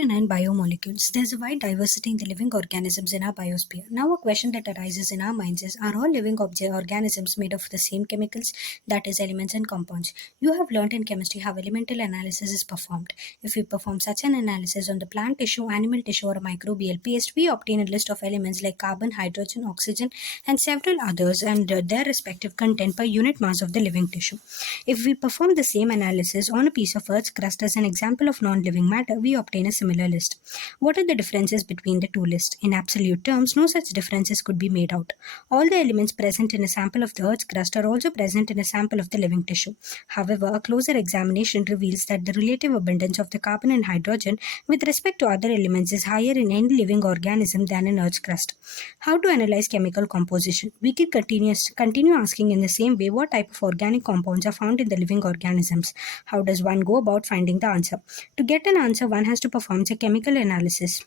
Chapter 9 Biomolecules. There's a wide diversity in the living organisms in our biosphere. Now, a question that arises in our minds is: are all living organisms made of the same chemicals, that is, elements and compounds? You have learned in chemistry how elemental analysis is performed. If we perform such an analysis on the plant tissue, animal tissue, or a microbial paste, we obtain a list of elements like carbon, hydrogen, oxygen, and several others and their respective content per unit mass of the living tissue. If we perform the same analysis on a piece of Earth's crust as an example of non-living matter, we obtain a similar list. What are the differences between the two lists? In absolute terms, no such differences could be made out. All the elements present in a sample of the Earth's crust are also present in a sample of the living tissue. However, a closer examination reveals that the relative abundance of the carbon and hydrogen with respect to other elements is higher in any living organism than in Earth's crust. How to analyze chemical composition? We can continue asking in the same way what type of organic compounds are found in the living organisms. How does one go about finding the answer? To get an answer, one has to perform a chemical analysis.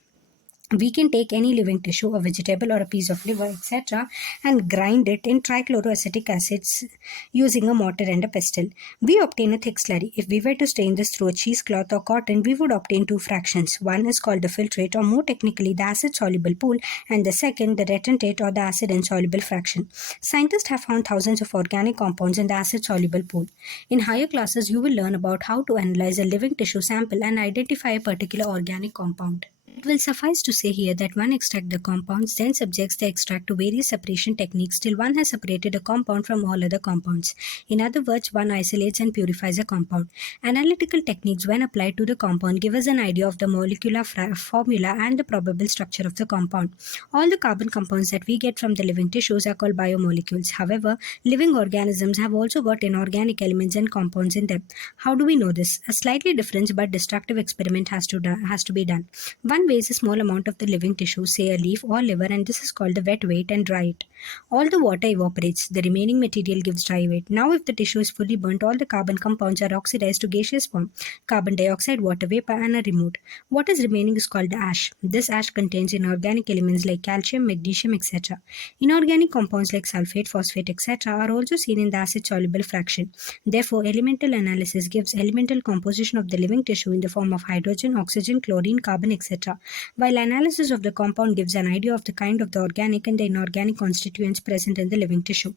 We can take any living tissue, a vegetable or a piece of liver, etc., and grind it in trichloroacetic acids using a mortar and a pestle. We obtain a thick slurry. If we were to stain this through a cheesecloth or cotton, we would obtain two fractions. One is called the filtrate, or more technically the acid-soluble pool, and the second the retentate, or the acid-insoluble fraction. Scientists have found thousands of organic compounds in the acid-soluble pool. In higher classes, you will learn about how to analyze a living tissue sample and identify a particular organic compound. It will suffice to say here that one extracts the compounds, then subjects the extract to various separation techniques till one has separated a compound from all other compounds. In other words, one isolates and purifies a compound. Analytical techniques, when applied to the compound, give us an idea of the molecular formula and the probable structure of the compound. All the carbon compounds that we get from the living tissues are called biomolecules. However, living organisms have also got inorganic elements and compounds in them. How do we know this? A slightly different but destructive experiment has to be done. One weighs a small amount of the living tissue, say a leaf or liver, and this is called the wet weight, and dry it. All the water evaporates. The remaining material gives dry weight. Now, if the tissue is fully burnt, all the carbon compounds are oxidized to gaseous form. Carbon dioxide, water vapor, and are removed. What is remaining is called the ash. This ash contains inorganic elements like calcium, magnesium, etc. Inorganic compounds like sulfate, phosphate, etc. are also seen in the acid-soluble fraction. Therefore, elemental analysis gives elemental composition of the living tissue in the form of hydrogen, oxygen, chlorine, carbon, etc., while analysis of the compound gives an idea of the kind of the organic and the inorganic constituents present in the living tissue.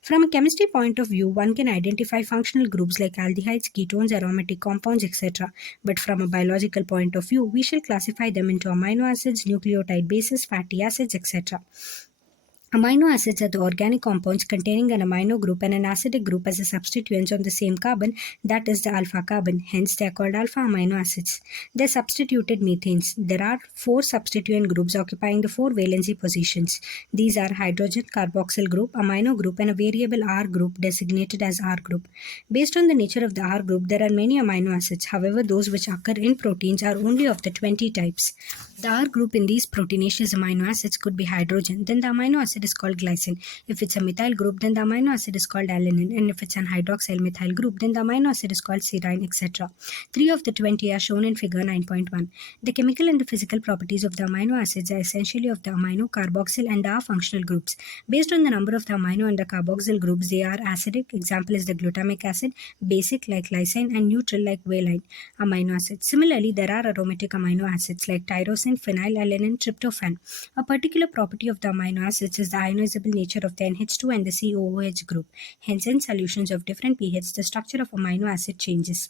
From a chemistry point of view, one can identify functional groups like aldehydes, ketones, aromatic compounds, etc. But from a biological point of view, we shall classify them into amino acids, nucleotide bases, fatty acids, etc. Amino acids are the organic compounds containing an amino group and an acidic group as a substituents on the same carbon, that is the alpha carbon. Hence, they are called alpha amino acids. They are substituted methanes. There are 4 substituent groups occupying the 4 valency positions. These are hydrogen carboxyl group, amino group, and a variable R group designated as R group. Based on the nature of the R group, there are many amino acids. However, those which occur in proteins are only of the 20 types. The R group in these proteinaceous amino acids could be hydrogen. Then the amino acid is called glycine. If it's a methyl group, then the amino acid is called alanine. And if it's an hydroxyl methyl group, then the amino acid is called serine, etc. 3 of the 20 are shown in figure 9.1. The chemical and the physical properties of the amino acids are essentially of the amino, carboxyl, and R functional groups. Based on the number of the amino and the carboxyl groups, they are acidic, example is the glutamic acid, basic like lysine, and neutral like valine amino acids. Similarly, there are aromatic amino acids like tyrosine, phenylalanine, tryptophan. A particular property of the amino acids is the ionizable nature of the NH2 and the COOH group. Hence, in solutions of different pHs, the structure of amino acid changes.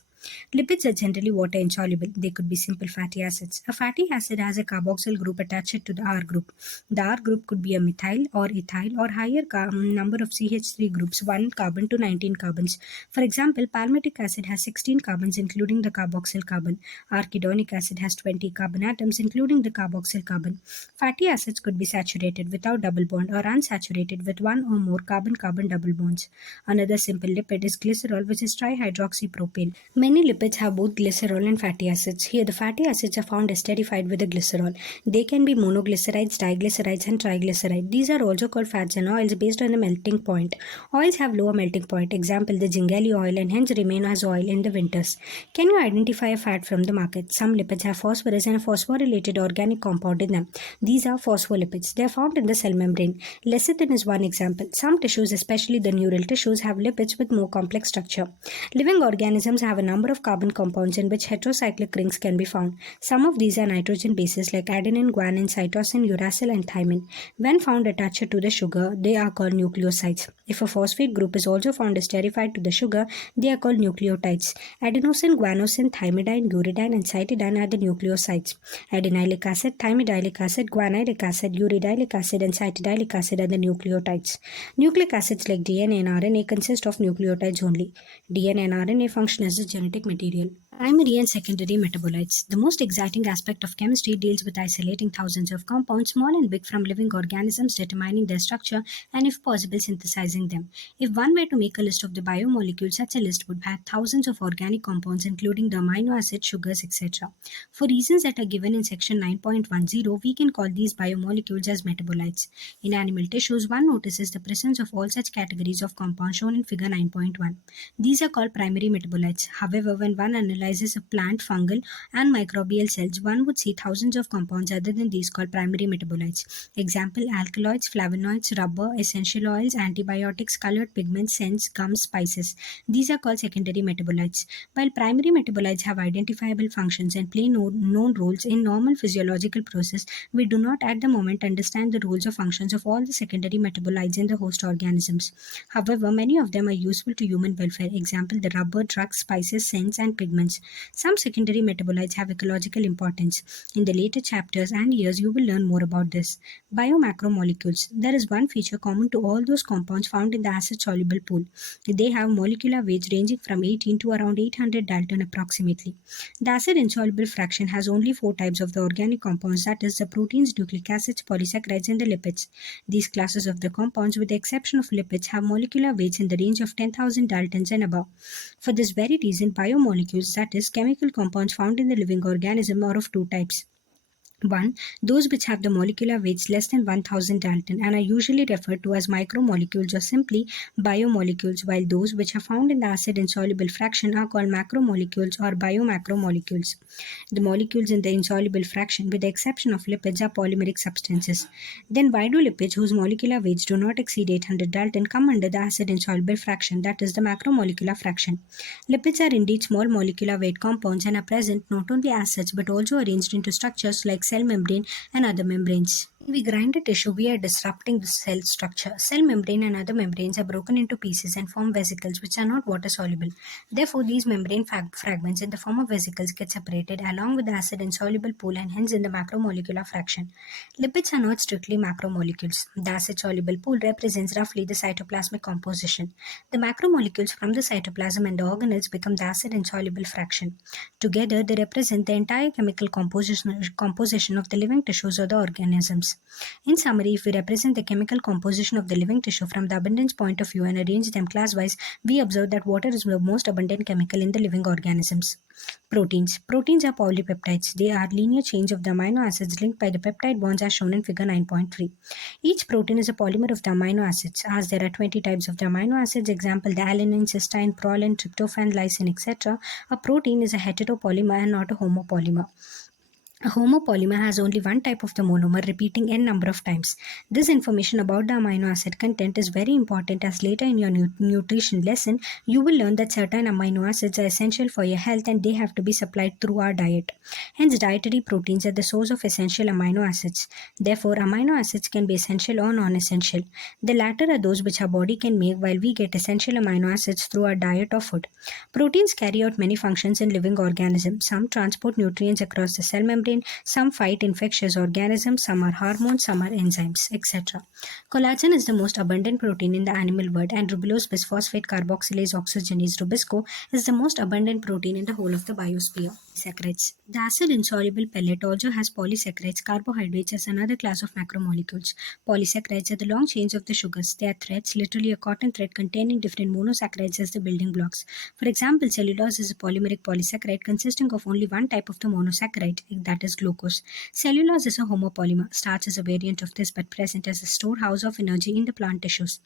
Lipids are generally water insoluble. They could be simple fatty acids. A fatty acid has a carboxyl group attached to the R group. The R group could be a methyl or ethyl or higher number of CH3 groups, 1 carbon to 19 carbons. For example, palmitic acid has 16 carbons including the carboxyl carbon. Arachidonic acid has 20 carbon atoms including the carboxyl carbon. Fatty acids could be saturated without double bond or unsaturated with one or more carbon-carbon double bonds. Another simple lipid is glycerol, which is trihydroxypropane. Many lipids have both glycerol and fatty acids. Here, the fatty acids are found esterified with the glycerol. They can be monoglycerides, diglycerides, and triglycerides. These are also called fats and oils based on the melting point. Oils have lower melting point. Example, the Zingali oil, and hence remain as oil in the winters. Can you identify a fat from the market? Some lipids have phosphorus and a phosphorylated organic compound in them. These are phospholipids. They are found in the cell membrane. Lecithin is one example. Some tissues, especially the neural tissues, have lipids with more complex structure. Living organisms have a number number of carbon compounds in which heterocyclic rings can be found. Some of these are nitrogen bases like adenine, guanine, cytosine, uracil, and thymine. When found attached to the sugar, they are called nucleosides. If a phosphate group is also found esterified to the sugar, they are called nucleotides. Adenosine, guanosine, thymidine, uridine, and cytidine are the nucleosides. Adenylic acid, thymidyllic acid, guanylic acid, uridylic acid, and cytidyllic acid are the nucleotides. Nucleic acids like DNA and RNA consist of nucleotides only. DNA and RNA function as the genetic material. Primary and secondary metabolites. The most exciting aspect of chemistry deals with isolating thousands of compounds, small and big, from living organisms, determining their structure, and if possible, synthesizing them. If one were to make a list of the biomolecules, such a list would have thousands of organic compounds, including the amino acids, sugars, etc. For reasons that are given in section 9.10, we can call these biomolecules as metabolites. In animal tissues, one notices the presence of all such categories of compounds shown in figure 9.1. These are called primary metabolites. However, when one analyzes of plant, fungal, and microbial cells, one would see thousands of compounds other than these called primary metabolites. Example: alkaloids, flavonoids, rubber, essential oils, antibiotics, colored pigments, scents, gums, spices. These are called secondary metabolites. While primary metabolites have identifiable functions and play known roles in normal physiological process, we do not at the moment understand the roles or functions of all the secondary metabolites in the host organisms. However, many of them are useful to human welfare. Example: the rubber, drugs, spices, scents, and pigments. Some secondary metabolites have ecological importance. In the later chapters and years, you will learn more about this. Biomacromolecules. There is one feature common to all those compounds found in the acid-soluble pool. They have molecular weights ranging from 18 to around 800 Dalton approximately. The acid-insoluble fraction has only 4 types of the organic compounds, that is, the proteins, nucleic acids, polysaccharides, and the lipids. These classes of the compounds, with the exception of lipids, have molecular weights in the range of 10,000 Daltons and above. For this very reason, biomolecules, that is, chemical compounds found in the living organism, are of two types. 1. Those which have the molecular weights less than 1000 Dalton and are usually referred to as micromolecules or simply biomolecules, while those which are found in the acid insoluble fraction are called macromolecules or biomacromolecules. The molecules in the insoluble fraction, with the exception of lipids, are polymeric substances. Then why do lipids whose molecular weights do not exceed 800 Dalton come under the acid insoluble fraction, that is the macromolecular fraction? Lipids are indeed small molecular weight compounds and are present not only as such but also arranged into structures like cell membrane and other membranes. When we grind a tissue, we are disrupting the cell structure. Cell membrane and other membranes are broken into pieces and form vesicles which are not water soluble. Therefore, these membrane fragments in the form of vesicles get separated along with the acid insoluble pool and hence in the macromolecular fraction. Lipids are not strictly macromolecules. The acid soluble pool represents roughly the cytoplasmic composition. The macromolecules from the cytoplasm and the organelles become the acid insoluble fraction. Together, they represent the entire chemical composition of the living tissues or the organisms. In summary, if we represent the chemical composition of the living tissue from the abundance point of view and arrange them class-wise, we observe that water is the most abundant chemical in the living organisms. Proteins. Proteins are polypeptides. They are linear chains of the amino acids linked by the peptide bonds as shown in figure 9.3. Each protein is a polymer of the amino acids. As there are 20 types of the amino acids, example the alanine, cysteine, proline, tryptophan, lysine, etc., a protein is a heteropolymer and not a homopolymer. A homopolymer has only one type of the monomer repeating n number of times. This information about the amino acid content is very important as later in your nutrition lesson, you will learn that certain amino acids are essential for your health and they have to be supplied through our diet. Hence, dietary proteins are the source of essential amino acids. Therefore, amino acids can be essential or non-essential. The latter are those which our body can make while we get essential amino acids through our diet or food. Proteins carry out many functions in living organisms. Some transport nutrients across the cell membrane, some fight infectious organisms, some are hormones, some are enzymes, etc. Collagen is the most abundant protein in the animal world, and ribulose bisphosphate carboxylase oxygenase rubisco is the most abundant protein in the whole of the biosphere. Saccharides. The acid insoluble pellet also has polysaccharides, carbohydrates as another class of macromolecules. Polysaccharides are the long chains of the sugars. They are threads, literally a cotton thread containing different monosaccharides as the building blocks. For example, cellulose is a polymeric polysaccharide consisting of only one type of the monosaccharide, that is glucose. Cellulose is a homopolymer. Starch is a variant of this but present as a storehouse of energy in the plant tissues.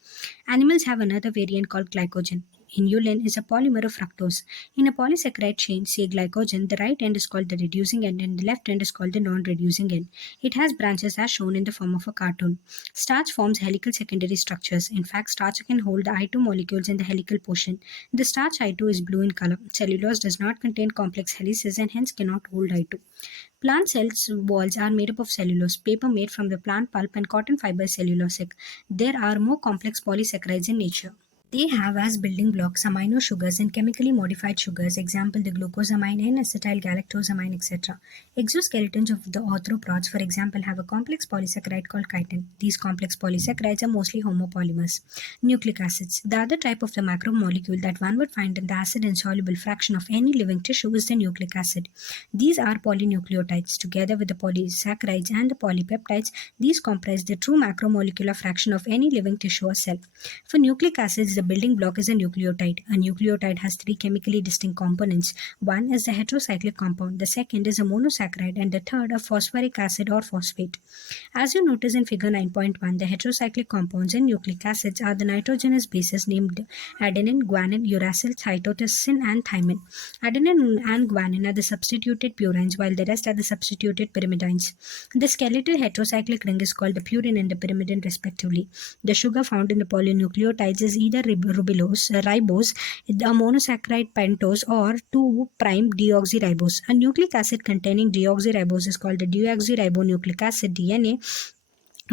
Animals have another variant called glycogen. Inulin is a polymer of fructose. In a polysaccharide chain, say glycogen, the right end is called the reducing end and the left end is called the non-reducing end. It has branches as shown in the form of a cartoon. Starch forms helical secondary structures. In fact, starch can hold the I2 molecules in the helical portion. The starch I2 is blue in color. Cellulose does not contain complex helices and hence cannot hold I2. Plant cells walls are made up of cellulose, paper made from the plant pulp, and cotton fiber is cellulosic. There are more complex polysaccharides in nature. They have as building blocks amino sugars and chemically modified sugars, example the glucosamine, N-acetyl galactosamine, etc. Exoskeletons of the arthropods, for example, have a complex polysaccharide called chitin. These complex polysaccharides are mostly homopolymers. Nucleic acids. The other type of the macromolecule that one would find in the acid-insoluble fraction of any living tissue is the nucleic acid. These are polynucleotides. Together with the polysaccharides and the polypeptides, these comprise the true macromolecular fraction of any living tissue or cell. For nucleic acids, the building block is a nucleotide. A nucleotide has three chemically distinct components. One is the heterocyclic compound, the second is a monosaccharide, and the third a phosphoric acid or phosphate. As you notice in figure 9.1, the heterocyclic compounds in nucleic acids are the nitrogenous bases named adenine, guanine, uracil, cytosine, and thymine. Adenine and guanine are the substituted purines, while the rest are the substituted pyrimidines. The skeletal heterocyclic ring is called the purine and the pyrimidine respectively. The sugar found in the polynucleotides is either ribose, a monosaccharide pentose, or 2' deoxyribose. A nucleic acid containing deoxyribose is called the deoxyribonucleic acid DNA,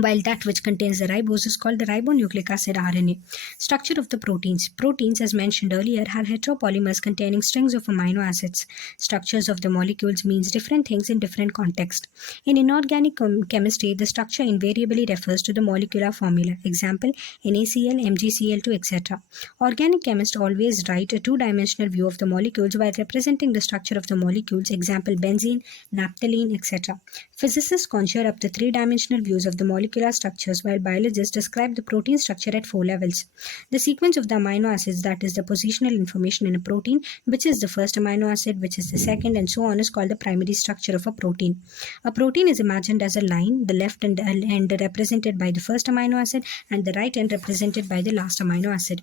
while that which contains the ribose is called the ribonucleic acid RNA. Structure of the proteins. Proteins, as mentioned earlier, are heteropolymers containing strings of amino acids. Structures of the molecules means different things in different contexts. In inorganic chemistry, the structure invariably refers to the molecular formula. Example, NaCl, MgCl2, etc. Organic chemists always write a two-dimensional view of the molecules while representing the structure of the molecules. Example, benzene, naphthalene, etc. Physicists conjure up the three-dimensional views of the molecular structures, while biologists describe the protein structure at 4 levels. The sequence of the amino acids, that is the positional information in a protein, which is the first amino acid, which is the second, and so on, is called the primary structure of a protein. A protein is imagined as a line, the left end represented by the first amino acid and the right end represented by the last amino acid.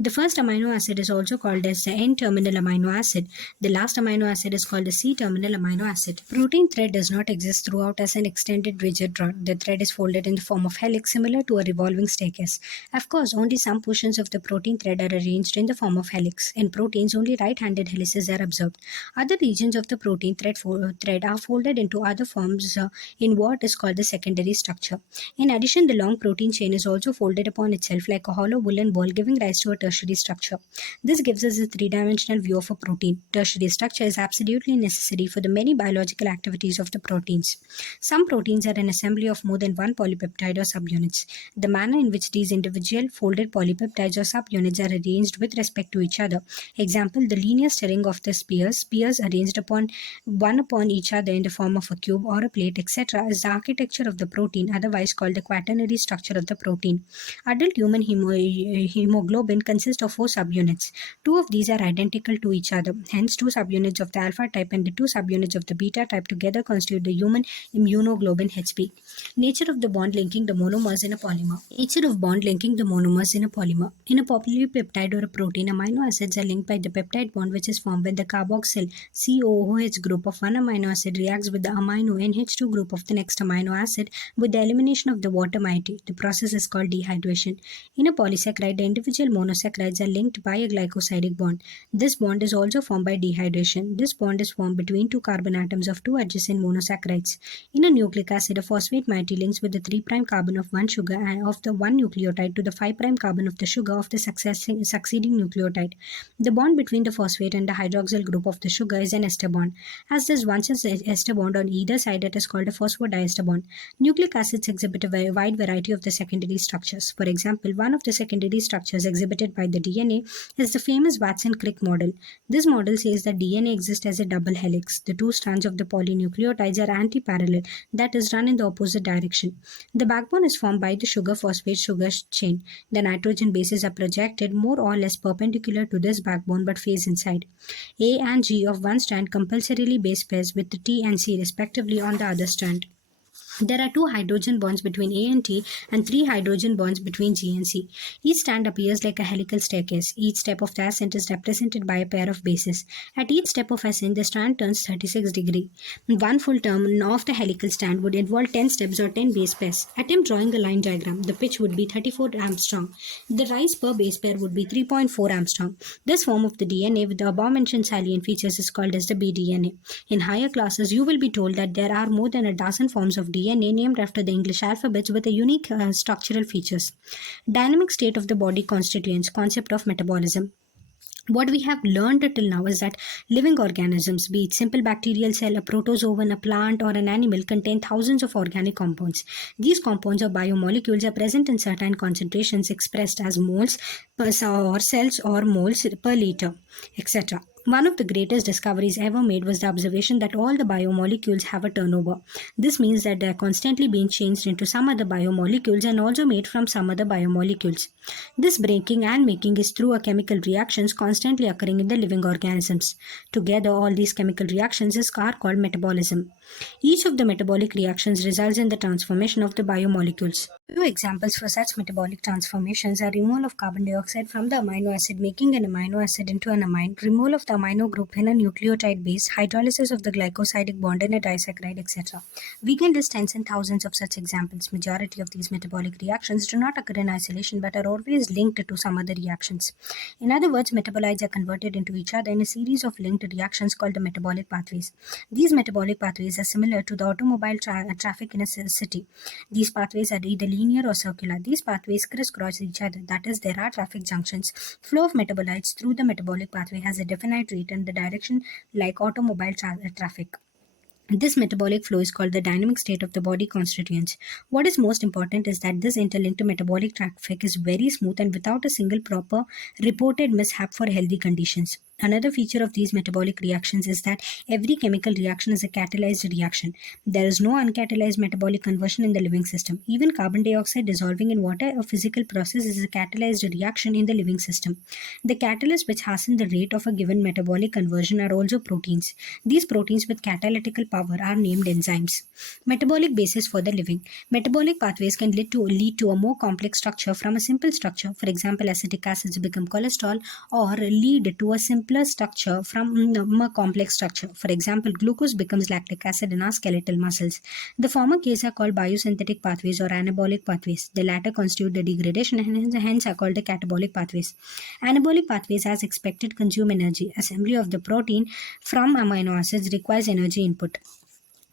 The first amino acid is also called as the N-terminal amino acid. The last amino acid is called the C-terminal amino acid. Protein thread does not exist throughout as an extended rigid rod. The thread is folded in the form of helix, similar to a revolving staircase. Of course, only some portions of the protein thread are arranged in the form of helix. In proteins, only right-handed helices are observed. Other regions of the protein thread are folded into other forms in what is called the secondary structure. In addition, the long protein chain is also folded upon itself like a hollow woolen ball, giving rise to a tertiary structure. This gives us a three-dimensional view of a protein. Tertiary structure is absolutely necessary for the many biological activities of the proteins. Some proteins are an assembly of more than one polypeptide or subunits. The manner in which these individual folded polypeptides or subunits are arranged with respect to each other. Example, the linear stirring of the spheres arranged upon each other in the form of a cube or a plate, etc., is the architecture of the protein, otherwise called the quaternary structure of the protein. Adult human hemoglobin consists of 4 subunits. 2 of these are identical to each other. Hence, 2 subunits of the alpha type and the 2 subunits of the beta type together constitute the human immunoglobin Hb. Nature of the bond linking the monomers in a polymer. Nature of bond linking the monomers in a polymer. In a polypeptide or a protein, amino acids are linked by the peptide bond, which is formed when the carboxyl COOH group of one amino acid reacts with the amino NH2 group of the next amino acid with the elimination of the water moiety. The process is called dehydration. In a polysaccharide, the individual monosaccharides are linked by a glycosidic bond. This bond is also formed by dehydration. This bond is formed between 2 carbon atoms of 2 adjacent monosaccharides. In a nucleic acid, a phosphate moiety links with the 3' carbon of one sugar and of the one nucleotide to the 5' carbon of the sugar of the succeeding nucleotide. The bond between the phosphate and the hydroxyl group of the sugar is an ester bond. As there's one such ester bond on either side, it is called a phosphodiester bond. Nucleic acids exhibit a wide variety of the secondary structures. For example, one of the secondary structures exhibited by the DNA is the famous Watson-Crick model. This model says that DNA exists as a double helix. The 2 strands of the polynucleotides are anti-parallel, that is, run in the opposite direction. The backbone is formed by the sugar-phosphate sugar chain. The nitrogen bases are projected more or less perpendicular to this backbone but face inside. A and G of one strand compulsorily base pairs with the T and C respectively on the other strand. There are 2 hydrogen bonds between A and T and 3 hydrogen bonds between G and C. Each strand appears like a helical staircase. Each step of the ascent is represented by a pair of bases. At each step of ascent, the strand turns 36 degrees. One full turn of the helical strand would involve 10 steps or 10 base pairs. Attempt drawing a line diagram. The pitch would be 34 Armstrong. The rise per base pair would be 3.4 Armstrong. This form of the DNA with the above-mentioned salient features is called as the bDNA. In higher classes, you will be told that there are more than a dozen forms of DNA named after the English alphabets with a unique structural features. Dynamic state of the body constituents, concept of metabolism. What we have learned till now is that living organisms, be it simple bacterial cell, a protozoan, a plant, or an animal, contain thousands of organic compounds. These compounds or biomolecules are present in certain concentrations expressed as moles per or cells or moles per liter, etc. One of the greatest discoveries ever made was the observation that all the biomolecules have a turnover. This means that they are constantly being changed into some other biomolecules and also made from some other biomolecules. This breaking and making is through a chemical reactions constantly occurring in the living organisms. Together, all these chemical reactions are called metabolism. Each of the metabolic reactions results in the transformation of the biomolecules. Two examples for such metabolic transformations are removal of carbon dioxide from the amino acid, making an amino acid into an amine, removal of the amino group in a nucleotide base, hydrolysis of the glycosidic bond in a disaccharide, etc. We can list tens and thousands of such examples. Majority of these metabolic reactions do not occur in isolation but are always linked to some other reactions. In other words, metabolites are converted into each other in a series of linked reactions called the metabolic pathways. These metabolic pathways are similar to the automobile traffic in a city. These pathways are either linear or circular. These pathways crisscross each other, that is, there are traffic junctions. Flow of metabolites through the metabolic pathway has a definite rate and the direction like automobile traffic. This metabolic flow is called the dynamic state of the body constituents. What is most important is that this interlinked metabolic traffic is very smooth and without a single proper reported mishap for healthy conditions. Another feature of these metabolic reactions is that every chemical reaction is a catalyzed reaction. There is no uncatalyzed metabolic conversion in the living system. Even carbon dioxide dissolving in water, a physical process, is a catalyzed reaction in the living system. The catalysts which hasten the rate of a given metabolic conversion are also proteins. These proteins with catalytical power are named enzymes. Metabolic basis for the living. Metabolic pathways can lead to a more complex structure from a simple structure. For example, acetic acids become cholesterol, or lead to a simpler structure from a complex structure. For example, glucose becomes lactic acid in our skeletal muscles. The former case are called biosynthetic pathways or anabolic pathways. The latter constitute the degradation and hence are called the catabolic pathways. Anabolic pathways, as expected, consume energy. Assembly of the protein from amino acids requires energy input.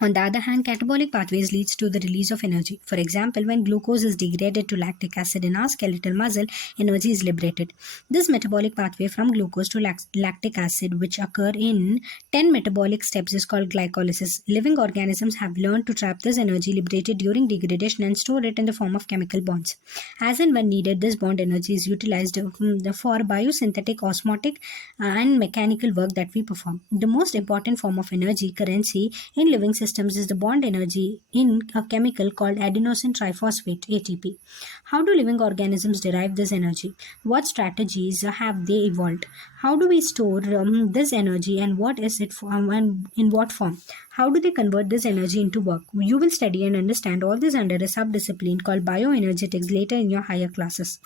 On the other hand, catabolic pathways leads to the release of energy. For example, when glucose is degraded to lactic acid in our skeletal muscle, energy is liberated. This metabolic pathway from glucose to lactic acid, which occur in 10 metabolic steps, is called glycolysis. Living organisms have learned to trap this energy liberated during degradation and store it in the form of chemical bonds. As and when needed, this bond energy is utilized for biosynthetic, osmotic, and mechanical work that we perform. The most important form of energy, currency, in living systems is the bond energy in a chemical called adenosine triphosphate (ATP). How do living organisms derive this energy? What strategies have they evolved? How do we store this energy and what is it for, and in what form? How do they convert this energy into work? You will study and understand all this under a subdiscipline called bioenergetics later in your higher classes.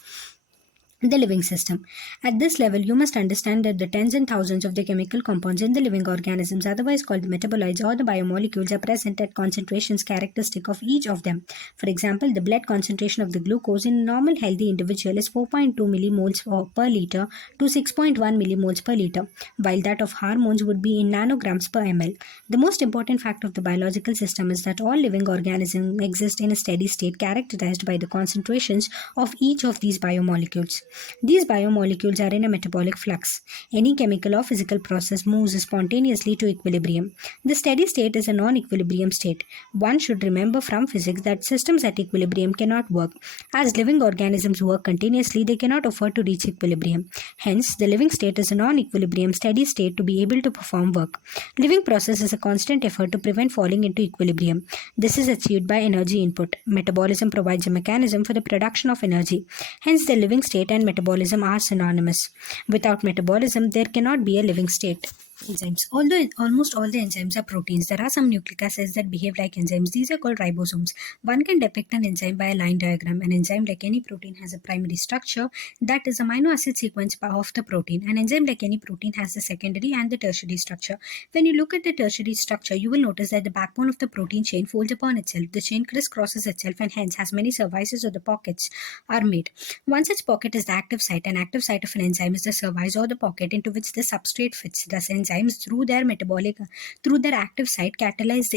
The living system. At this level, you must understand that the tens and thousands of the chemical compounds in the living organisms, otherwise called the metabolites or the biomolecules, are present at concentrations characteristic of each of them. For example, the blood concentration of the glucose in a normal healthy individual is 4.2 millimoles per liter to 6.1 millimoles per liter, while that of hormones would be in nanograms per ml. The most important fact of the biological system is that all living organisms exist in a steady state characterized by the concentrations of each of these biomolecules. These biomolecules are in a metabolic flux. Any chemical or physical process moves spontaneously to equilibrium. The steady state is a non-equilibrium state. One should remember from physics that systems at equilibrium cannot work. As living organisms work continuously, they cannot afford to reach equilibrium. Hence, the living state is a non-equilibrium steady state to be able to perform work. Living process is a constant effort to prevent falling into equilibrium. This is achieved by energy input. Metabolism provides a mechanism for the production of energy. Hence, the living state and metabolism are synonymous. Without metabolism, there cannot be a living state. Enzymes. Although almost all the enzymes are proteins, there are some nucleic acids that behave like enzymes. These are called ribosomes. One can depict an enzyme by a line diagram. An enzyme, like any protein, has a primary structure, that is amino acid sequence of the protein. An enzyme, like any protein, has the secondary and the tertiary structure. When you look at the tertiary structure, you will notice that the backbone of the protein chain folds upon itself. The chain crisscrosses itself and hence has many services, or the pockets are made. One such pocket is the active site. An active site of an enzyme is the service or the pocket into which the substrate fits. Thus, enzymes through their active site catalyze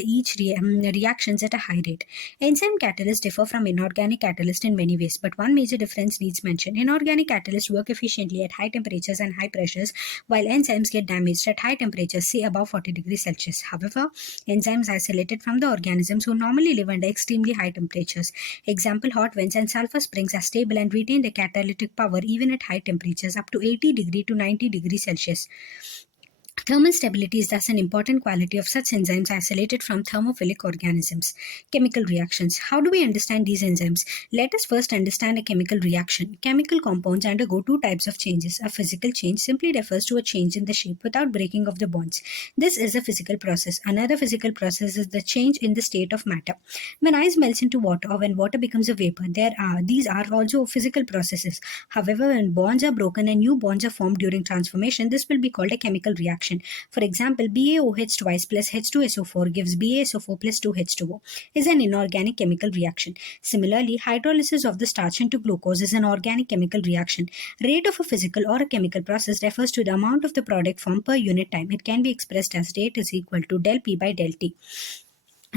reactions at a high rate. Enzyme catalysts differ from inorganic catalysts in many ways, but one major difference needs mention. Inorganic catalysts work efficiently at high temperatures and high pressures, while enzymes get damaged at high temperatures, say above 40 degrees Celsius. However, enzymes isolated from the organisms who normally live under extremely high temperatures. Example, hot winds and sulfur springs are stable and retain their catalytic power even at high temperatures up to 80 degree to 90 degrees Celsius. Thermal stability is thus an important quality of such enzymes isolated from thermophilic organisms. Chemical reactions. How do we understand these enzymes? Let us first understand a chemical reaction. Chemical compounds undergo two types of changes. A physical change simply refers to a change in the shape without breaking of the bonds. This is a physical process. Another physical process is the change in the state of matter. When ice melts into water or when water becomes a vapor, these are also physical processes. However, when bonds are broken and new bonds are formed during transformation, this will be called a chemical reaction. For example, BaOH twice plus H2SO4 gives BaSO4 plus 2H2O is an inorganic chemical reaction. Similarly, hydrolysis of the starch into glucose is an organic chemical reaction. Rate of a physical or a chemical process refers to the amount of the product formed per unit time. It can be expressed as rate is equal to del P by del T.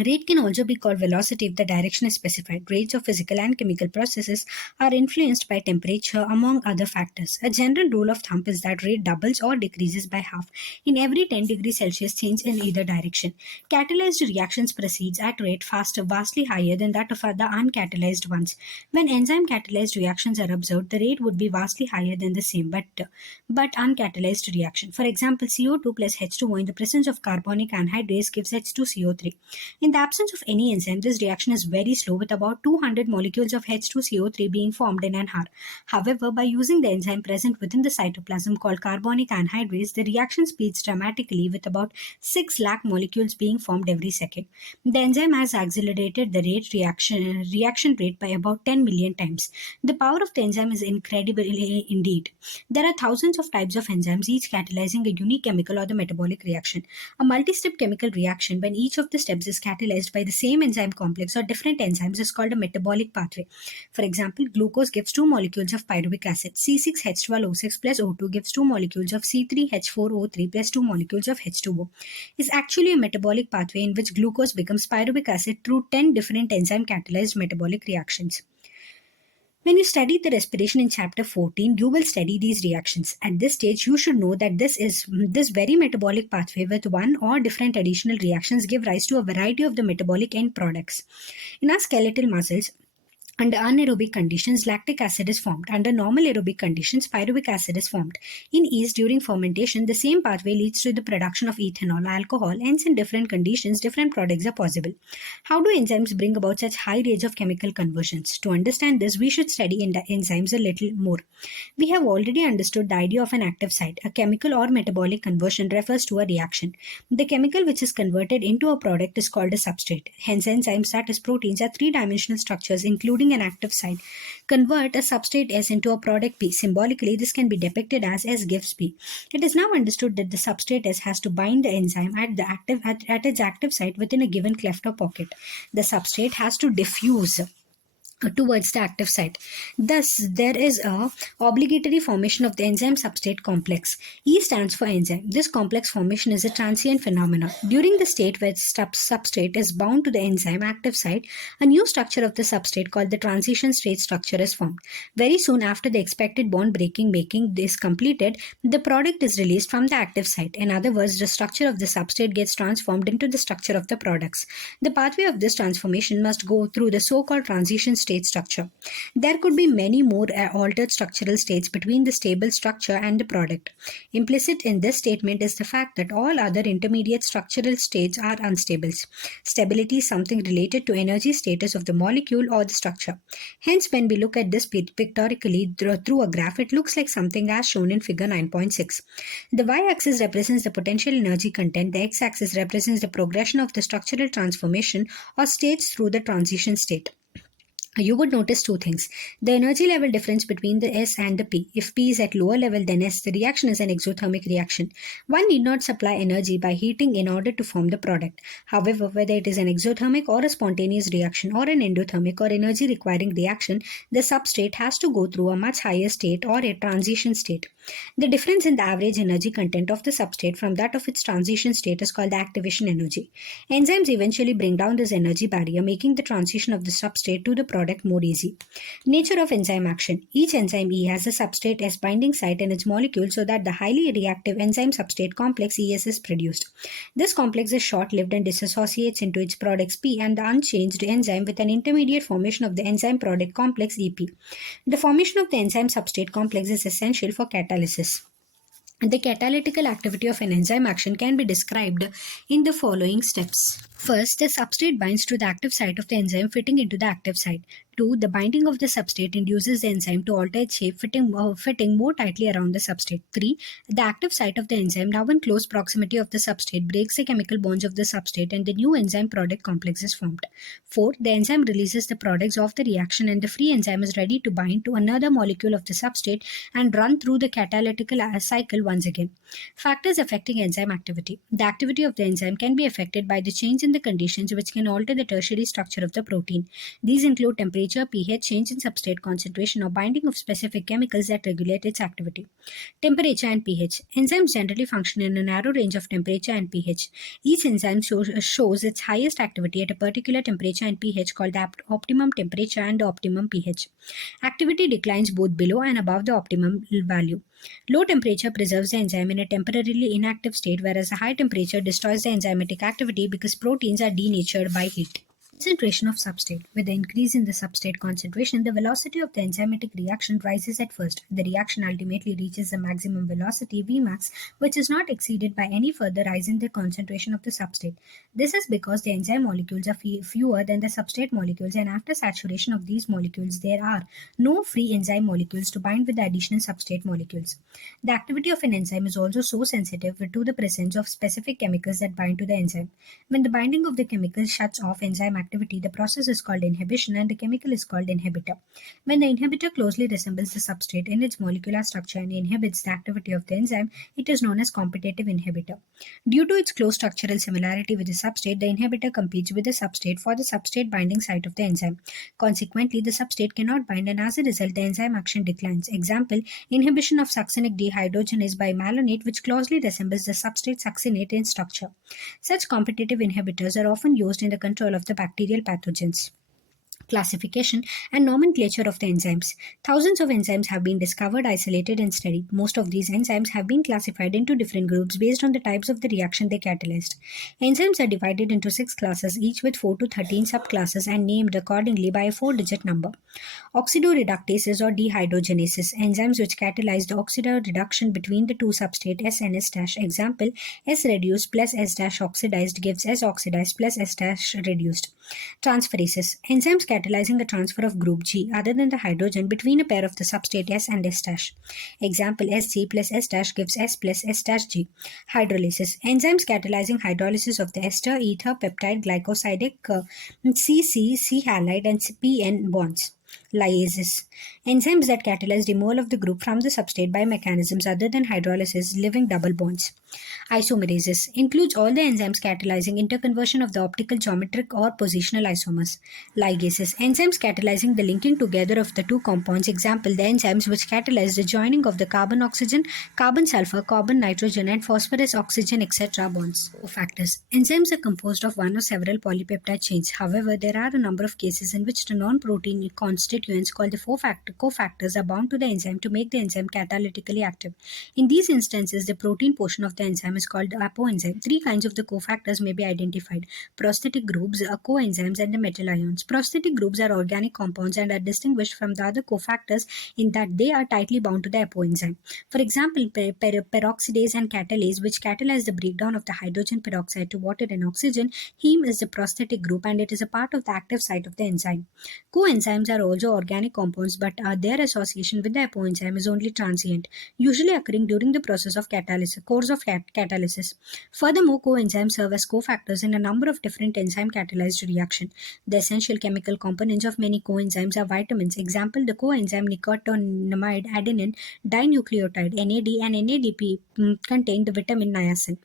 Rate can also be called velocity if the direction is specified. Rates of physical and chemical processes are influenced by temperature, among other factors. A general rule of thumb is that rate doubles or decreases by half in every 10 degrees Celsius change in either direction. Catalyzed reactions proceeds at rate faster, vastly higher than that of the uncatalyzed ones. When enzyme catalyzed reactions are observed, the rate would be vastly higher than the same but uncatalyzed reaction. For example, CO2 plus H2O in the presence of carbonic anhydrase gives H2CO3. In the absence of any enzyme, this reaction is very slow with about 200 molecules of H2CO3 being formed in an hour. However, by using the enzyme present within the cytoplasm called carbonic anhydrase, the reaction speeds dramatically with about 6 lakh molecules being formed every second. The enzyme has accelerated the reaction rate by about 10 million times. The power of the enzyme is incredible indeed. There are thousands of types of enzymes, each catalyzing a unique chemical or the metabolic reaction. A multi-step chemical reaction, when each of the steps is catalyzed by the same enzyme complex or different enzymes, is called a metabolic pathway. For example, glucose gives 2 molecules of pyruvic acid. C6H12O6 plus O2 gives 2 molecules of C3H4O3 plus 2 molecules of H2O. Is actually a metabolic pathway in which glucose becomes pyruvic acid through 10 different enzyme catalyzed metabolic reactions. When you study the respiration in chapter 14, you will study these reactions. At this stage, you should know that this very metabolic pathway with one or different additional reactions give rise to a variety of the metabolic end products. In our skeletal muscles, under anaerobic conditions, lactic acid is formed. Under normal aerobic conditions, pyruvic acid is formed. In yeast, during fermentation, the same pathway leads to the production of ethanol, alcohol. Hence, in different conditions, different products are possible. How do enzymes bring about such high rates of chemical conversions? To understand this, we should study enzymes a little more. We have already understood the idea of an active site. A chemical or metabolic conversion refers to a reaction. The chemical which is converted into a product is called a substrate. Hence, enzymes, that is proteins, are three-dimensional structures including an active site. Convert a substrate S into a product P. Symbolically, this can be depicted as S gives P. It is now understood that the substrate S has to bind the enzyme at its active site within a given cleft or pocket. The substrate has to diffuse towards the active site. Thus, there is a obligatory formation of the enzyme substrate complex. E stands for enzyme. This complex formation is a transient phenomenon. During the state where substrate is bound to the enzyme active site, a new structure of the substrate called the transition state structure is formed. Very soon after the expected bond making is completed, the product is released from the active site. In other words, the structure of the substrate gets transformed into the structure of the products. The pathway of this transformation must go through the so-called transition state state structure. There could be many more altered structural states between the stable structure and the product. Implicit in this statement is the fact that all other intermediate structural states are unstables. Stability is something related to energy status of the molecule or the structure. Hence, when we look at this pictorically through a graph, it looks like something as shown in figure 9.6. The y-axis represents the potential energy content, the x-axis represents the progression of the structural transformation or states through the transition state. You would notice two things. The energy level difference between the S and the P. If P is at lower level than S, the reaction is an exothermic reaction. One need not supply energy by heating in order to form the product. However, whether it is an exothermic or a spontaneous reaction or an endothermic or energy requiring reaction, the substrate has to go through a much higher state or a transition state. The difference in the average energy content of the substrate from that of its transition state is called the activation energy. Enzymes eventually bring down this energy barrier, making the transition of the substrate to the product more easy. Nature of enzyme action. Each enzyme E has a substrate S binding site in its molecule so that the highly reactive enzyme substrate complex ES is produced. This complex is short-lived and dissociates into its products P and the unchanged enzyme with an intermediate formation of the enzyme product complex EP. The formation of the enzyme substrate complex is essential for catalysis. The catalytical activity of an enzyme action can be described in the following steps. First, the substrate binds to the active site of the enzyme fitting into the active site. 2. The binding of the substrate induces the enzyme to alter its shape, fitting more tightly around the substrate. 3. The active site of the enzyme, now in close proximity of the substrate, breaks the chemical bonds of the substrate and the new enzyme product complex is formed. 4. The enzyme releases the products of the reaction and the free enzyme is ready to bind to another molecule of the substrate and run through the catalytical cycle once again. Factors affecting enzyme activity. The activity of the enzyme can be affected by the change in the conditions which can alter the tertiary structure of the protein. These include temperature, pH, change in substrate concentration, or binding of specific chemicals that regulate its activity. Temperature and pH. Enzymes generally function in a narrow range of temperature and pH. Each enzyme shows its highest activity at a particular temperature and pH called the optimum temperature and the optimum pH. Activity declines both below and above the optimum value. Low temperature preserves the enzyme in a temporarily inactive state, whereas a high temperature destroys the enzymatic activity because proteins are denatured by heat. Concentration of substrate. With the increase in the substrate concentration, the velocity of the enzymatic reaction rises at first. The reaction ultimately reaches the maximum velocity Vmax, which is not exceeded by any further rise in the concentration of the substrate. This is because the enzyme molecules are fewer than the substrate molecules, and after saturation of these molecules, there are no free enzyme molecules to bind with the additional substrate molecules. The activity of an enzyme is also so sensitive to the presence of specific chemicals that bind to the enzyme. When the binding of the chemical shuts off enzyme activity, the process is called inhibition and the chemical is called inhibitor. When the inhibitor closely resembles the substrate in its molecular structure and inhibits the activity of the enzyme, it is known as competitive inhibitor. Due to its close structural similarity with the substrate, the inhibitor competes with the substrate for the substrate binding site of the enzyme. Consequently, the substrate cannot bind and as a result, the enzyme action declines. Example, inhibition of succinic dehydrogenase by malonate, which closely resembles the substrate succinate in structure. Such competitive inhibitors are often used in the control of the bacterial pathogens. Classification and nomenclature of the enzymes. Thousands of enzymes have been discovered, isolated, and studied. Most of these enzymes have been classified into different groups based on the types of the reaction they catalyzed. Enzymes are divided into 6 classes, each with 4 to 13 subclasses and named accordingly by a 4-digit number. Oxidoreductases or dehydrogenases, enzymes which catalyze the oxidoreduction between the two substrate S and S-. Example, S reduced plus S- oxidized gives S oxidized plus S- reduced. Transferases, enzymes catalyzing the transfer of group G other than the hydrogen between a pair of the substrate S and S-. Example, Sg plus S- gives S plus S-G. Hydrolysis, enzymes catalyzing hydrolysis of the ester, ether, peptide, glycosidic, C, C halide and PN bonds. Lyases, enzymes that catalyze removal of the group from the substrate by mechanisms other than hydrolysis, leaving double bonds. Isomerases includes all the enzymes catalyzing interconversion of the optical, geometric, or positional isomers. Ligases, enzymes catalyzing the linking together of the two compounds. Example, the enzymes which catalyze the joining of the carbon-oxygen, carbon-sulfur, carbon-nitrogen, and phosphorus-oxygen, etc. bonds. Cofactors. Enzymes are composed of one or several polypeptide chains. However, there are a number of cases in which the non-protein constituent constituents called the cofactors are bound to the enzyme to make the enzyme catalytically active. In these instances, the protein portion of the enzyme is called the apoenzyme. Three kinds of the cofactors may be identified: prosthetic groups, coenzymes, and the metal ions. Prosthetic groups are organic compounds and are distinguished from the other cofactors in that they are tightly bound to the apoenzyme. For example, peroxidase and catalase, which catalyze the breakdown of the hydrogen peroxide to water and oxygen. Heme is the prosthetic group and it is a part of the active site of the enzyme. Coenzymes are also organic compounds, but their association with the apoenzyme is only transient, usually occurring during the process of catalysis. Furthermore, coenzymes serve as cofactors in a number of different enzyme catalyzed reactions. The essential chemical components of many coenzymes are vitamins. Example: the coenzyme nicotinamide adenine dinucleotide (NAD) and NADP contain the vitamin niacin.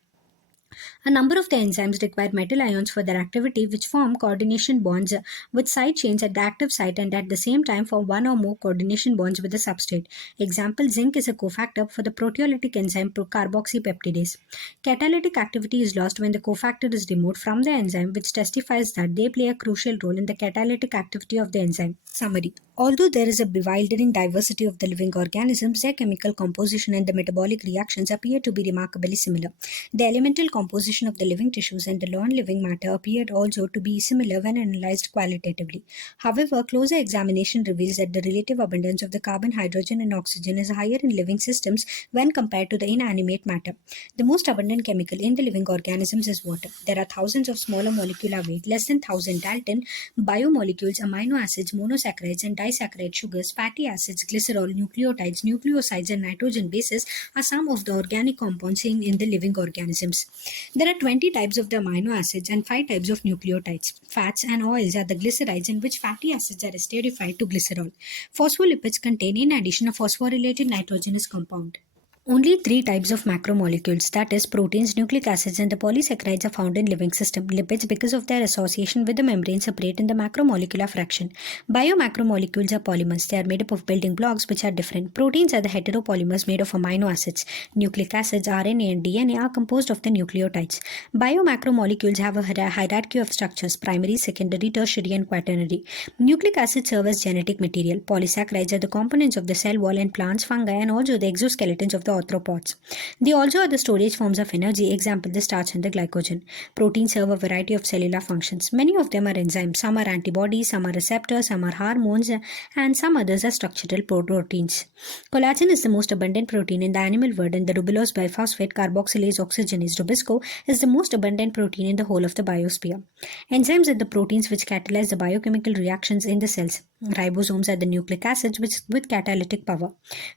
A number of the enzymes require metal ions for their activity, which form coordination bonds with side chains at the active site and at the same time form one or more coordination bonds with the substrate. Example: zinc is a cofactor for the proteolytic enzyme carboxypeptidase. Catalytic activity is lost when the cofactor is removed from the enzyme, which testifies that they play a crucial role in the catalytic activity of the enzyme. Summary: although there is a bewildering diversity of the living organisms, their chemical composition and the metabolic reactions appear to be remarkably similar. The elemental composition of the living tissues and the non-living matter appeared also to be similar when analyzed qualitatively. However, closer examination reveals that the relative abundance of the carbon, hydrogen, and oxygen is higher in living systems when compared to the inanimate matter. The most abundant chemical in the living organisms is water. There are thousands of smaller molecular weight, less than 1000 Dalton, biomolecules, amino acids, monosaccharides, and disaccharide sugars, fatty acids, glycerol, nucleotides, nucleosides, and nitrogen bases are some of the organic compounds seen in the living organisms. There are 20 types of the amino acids and 5 types of nucleotides. Fats and oils are the glycerides in which fatty acids are esterified to glycerol. Phospholipids contain, in addition, a phosphorylated nitrogenous compound. Only three types of macromolecules, that is, proteins, nucleic acids, and the polysaccharides, are found in living system. Lipids, because of their association with the membrane, separate in the macromolecular fraction. Biomacromolecules are polymers. They are made up of building blocks which are different. Proteins are the heteropolymers made of amino acids. Nucleic acids, RNA, and DNA are composed of the nucleotides. Biomacromolecules have a hierarchy of structures: primary, secondary, tertiary, and quaternary. Nucleic acids serve as genetic material. Polysaccharides are the components of the cell wall in plants, fungi, and also the exoskeletons of the arthropods. They also are the storage forms of energy, example the starch and the glycogen. Proteins serve a variety of cellular functions. Many of them are enzymes, some are antibodies, some are receptors, some are hormones, and some others are structural proteins. Collagen is the most abundant protein in the animal world, and the ribulose biphosphate carboxylase oxygenase Rubisco is the most abundant protein in the whole of the biosphere. Enzymes are the proteins which catalyze the biochemical reactions in the cells. Ribosomes are the nucleic acids with catalytic power.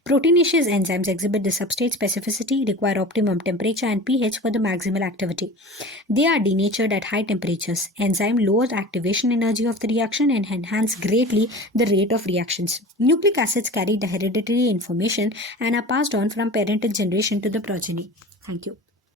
Proteinaceous enzymes exhibit the substrate specificity, require optimum temperature and pH for the maximal activity. They are denatured at high temperatures. Enzyme lowers the activation energy of the reaction and enhance greatly the rate of reactions. Nucleic acids carry the hereditary information and are passed on from parental generation to the progeny. Thank you.